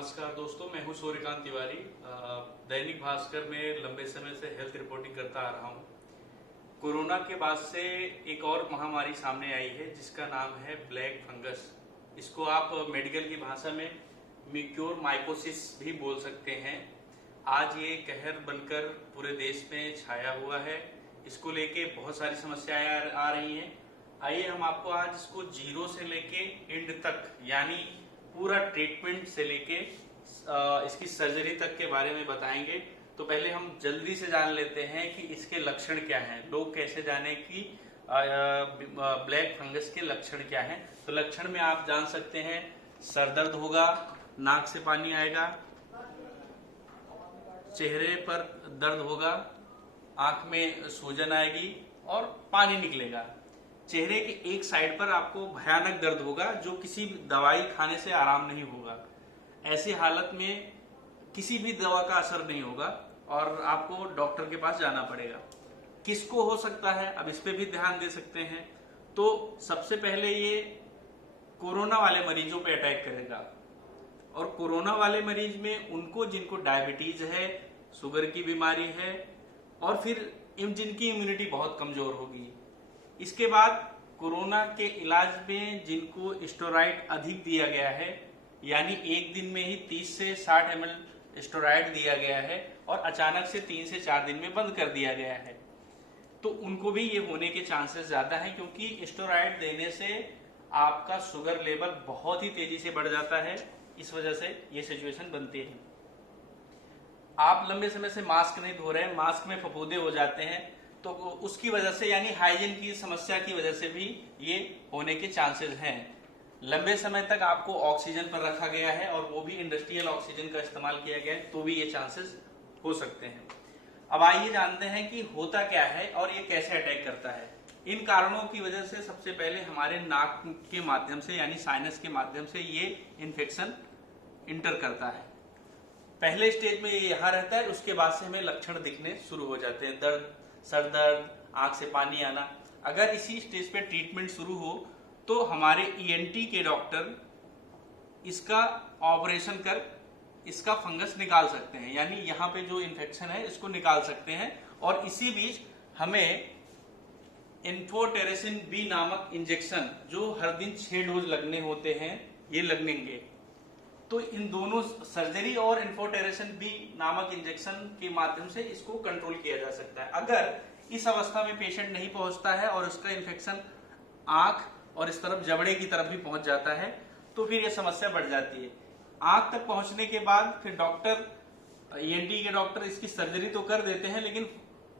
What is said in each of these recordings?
नमस्कार दोस्तों, मैं हूं सूर्यकांत तिवारी। दैनिक भास्कर में लंबे समय से हेल्थ रिपोर्टिंग करता आ रहा हूं। कोरोना के बाद से एक और महामारी सामने आई है जिसका नाम है ब्लैक फंगस। इसको आप मेडिकल की भाषा में म्यूकोर माइकोसिस भी बोल सकते हैं। आज ये कहर बनकर पूरे देश में छाया हुआ है। इसको लेके बहुत सारी समस्याएं आ रही हैं। आइए हम आपको आज इसको जीरो से लेके एंड तक, यानी पूरा ट्रीटमेंट से लेके इसकी सर्जरी तक के बारे में बताएंगे। तो पहले हम जल्दी से जान लेते हैं कि इसके लक्षण क्या हैं। लोग कैसे जाने कि ब्लैक फंगस के लक्षण क्या हैं। तो लक्षण में आप जान सकते हैं, सर दर्द होगा, नाक से पानी आएगा, चेहरे पर दर्द होगा, आंख में सूजन आएगी और पानी निकलेगा। चेहरे के एक साइड पर आपको भयानक दर्द होगा जो किसी दवाई खाने से आराम नहीं होगा। ऐसी हालत में किसी भी दवा का असर नहीं होगा और आपको डॉक्टर के पास जाना पड़ेगा। किसको हो सकता है, अब इस पे भी ध्यान दे सकते हैं। तो सबसे पहले ये कोरोना वाले मरीजों पे अटैक करेगा और कोरोना वाले मरीज में उनको जिनको डायबिटीज है, शुगर की बीमारी है और फिर जिनकी इम्यूनिटी बहुत कमजोर होगी। इसके बाद कोरोना के इलाज में जिनको स्टेरॉइड अधिक दिया गया है, यानी एक दिन में ही 30 से 60 ml स्टेरॉइड दिया गया है और अचानक से 3 से 4 दिन में बंद कर दिया गया है, तो उनको भी ये होने के चांसेस ज्यादा हैं, क्योंकि स्टेरॉइड देने से आपका शुगर लेवल बहुत ही तेजी से बढ़ जाता है। इस वजह से ये सिचुएशन बनती है। आप लंबे समय से मास्क नहीं धो रहे हैं, मास्क में फफूंदे हो जाते हैं, तो उसकी वजह से, यानी हाइजीन की समस्या की वजह से भी ये होने के चांसेस हैं। लंबे समय तक आपको ऑक्सीजन पर रखा गया है और वो भी इंडस्ट्रियल ऑक्सीजन का इस्तेमाल किया गया है, तो भी ये चांसेस हो सकते हैं। अब आइए जानते हैं कि होता क्या है और ये कैसे अटैक करता है। इन कारणों की वजह से सबसे पहले हमारे नाक के माध्यम से, यानी साइनस के माध्यम से ये इन्फेक्शन इंटर करता है। पहले स्टेज में ये यहाँ रहता है, उसके बाद से हमें लक्षण दिखने शुरू हो जाते हैं, दर्द, सर दर्द, आंख से पानी आना। अगर इसी स्टेज पे ट्रीटमेंट शुरू हो तो हमारे ईएनटी के डॉक्टर इसका ऑपरेशन कर इसका फंगस निकाल सकते हैं, यानी यहाँ पे जो इन्फेक्शन है इसको निकाल सकते हैं। और इसी बीच हमें इन्फोटेरेसिन बी नामक इंजेक्शन, जो हर दिन 6 डोज लगने होते हैं, ये लगेंगे। तो इन दोनों सर्जरी और इन्फोटेरेसिन बी नामक इंजेक्शन के माध्यम से इसको कंट्रोल किया जा सकता है। अगर इस अवस्था में पेशेंट नहीं पहुंचता है और उसका इन्फेक्शन आंख और इस तरफ जबड़े की तरफ भी पहुंच जाता है, तो फिर यह समस्या बढ़ जाती है। आंख तक पहुंचने के बाद फिर डॉक्टर, ईएनटी के डॉक्टर इसकी सर्जरी तो कर देते हैं, लेकिन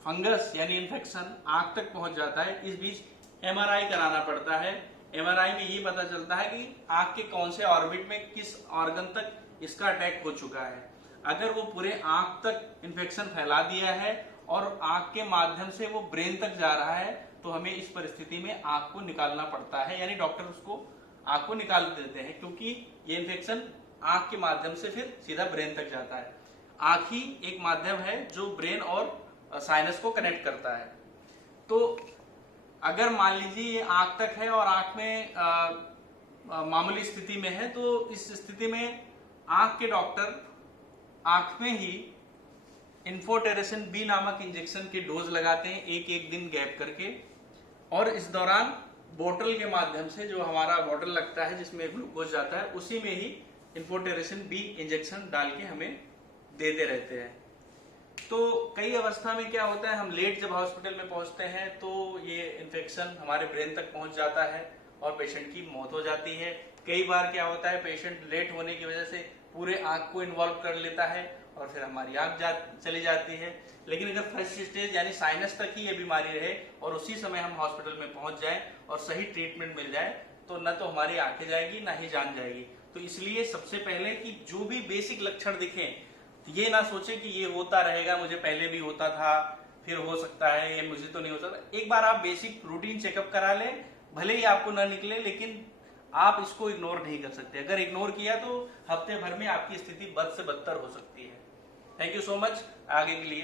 फंगस यानी इन्फेक्शन आंख तक पहुंच जाता है। इस बीच एमआरआई कराना पड़ता है। एमआरआई में ये पता चलता है कि आंख के कौन से ऑर्बिट में किस ऑर्गन तक इसका अटैक हो चुका है। अगर वो पूरे आंख तक इन्फेक्शन फैला दिया है और आंख के माध्यम से वो ब्रेन तक जा रहा है, तो हमें इस परिस्थिति में आंख को निकालना पड़ता है, यानी डॉक्टर उसको आंख को निकाल देते हैं, क्योंकि ये इन्फेक्शन आंख के माध्यम से फिर सीधा ब्रेन तक जाता है। आंख ही एक माध्यम है जो ब्रेन और साइनस को कनेक्ट करता है। तो अगर मान लीजिए ये आंख तक है और आंख में मामूली स्थिति में है, तो इस स्थिति में आंख के डॉक्टर आंख में ही इन्फोटेरेसिन बी नामक इंजेक्शन के डोज लगाते हैं, एक दिन गैप करके। और इस दौरान बोतल के माध्यम से, जो हमारा बोतल लगता है जिसमें ग्लूकोज जाता है, उसी में ही इन्फोटेरेसिन बी इंजेक्शन डाल के हमें देते रहते हैं। तो कई अवस्था में क्या होता है, हम लेट जब हॉस्पिटल में पहुंचते हैं तो ये इन्फेक्शन हमारे ब्रेन तक पहुंच जाता है और पेशेंट की मौत हो जाती है। कई बार क्या होता है, पेशेंट लेट होने की वजह से पूरे आंख को इन्वॉल्व कर लेता है और फिर हमारी आंख चली जाती है। लेकिन अगर फर्स्ट स्टेज यानी साइनस तक ही ये बीमारी रहे और उसी समय हम हॉस्पिटल में पहुंच जाए और सही ट्रीटमेंट मिल जाए, तो न तो हमारी आंखें जाएगी ना ही जान जाएगी। तो इसलिए सबसे पहले कि जो भी बेसिक लक्षण दिखें, ये ना सोचे कि ये होता रहेगा, मुझे पहले भी होता था, फिर हो सकता है, ये मुझे तो नहीं होता था। एक बार आप बेसिक रूटीन चेकअप करा लें, भले ही आपको ना निकले, लेकिन आप इसको इग्नोर नहीं कर सकते। अगर इग्नोर किया तो हफ्ते भर में आपकी स्थिति बद से बदतर हो सकती है। Thank you so much. आगे के लिए